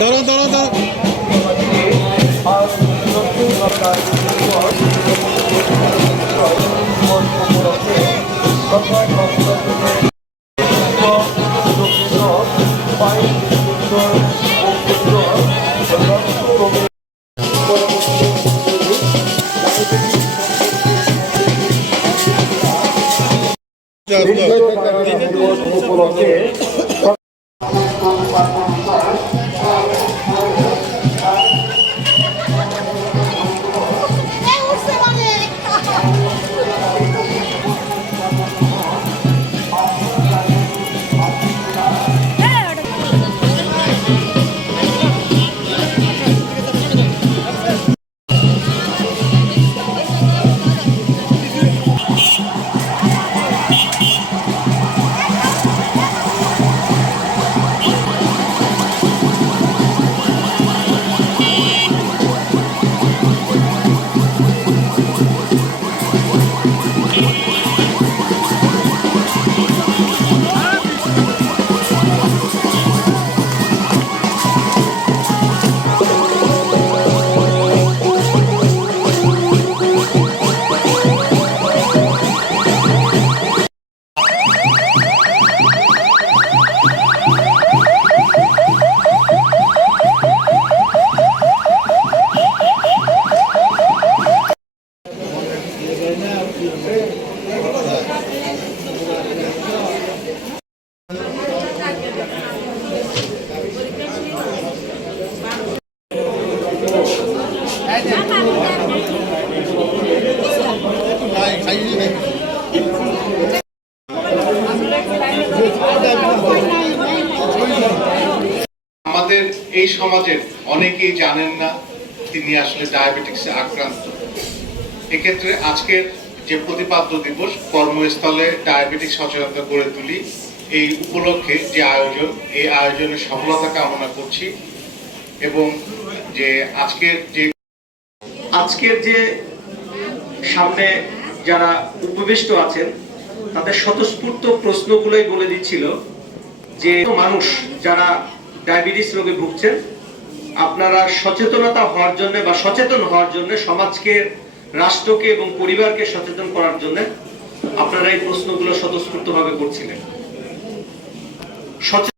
দাঁড়ো দাঁড়ো দাঁড়ো আমাদের এই সমাজের অনেকেই জানেন না তিনি আসলে ডায়াবেটিক্সে আক্রান্ত। এক্ষেত্রে আজকের যে প্রতিপাদ্য দিবস কর্মস্থলে ডায়াবেটিক সচেতনতা গড়ে তুলি, এই উপলক্ষে যে আয়োজন, এই আয়োজনের সফলতা কামনা করছি এবং যে আজকের যে সামনে যারা উপবিষ্ট আছেন তাদের স্বতঃস্ফূর্ত প্রশ্নগুলোই বলে দিচ্ছিল যে মানুষ যারা ডায়াবেটিস রোগে ভুগছেন, আপনারা সচেতনতা হওয়ার জন্য বা সচেতন হওয়ার জন্য সমাজকে, রাষ্ট্রকে এবং পরিবারকে সচেতন করার জন্য আপনারা এই প্রশ্নগুলো স্বতঃস্ফূর্তভাবে করছিলেন।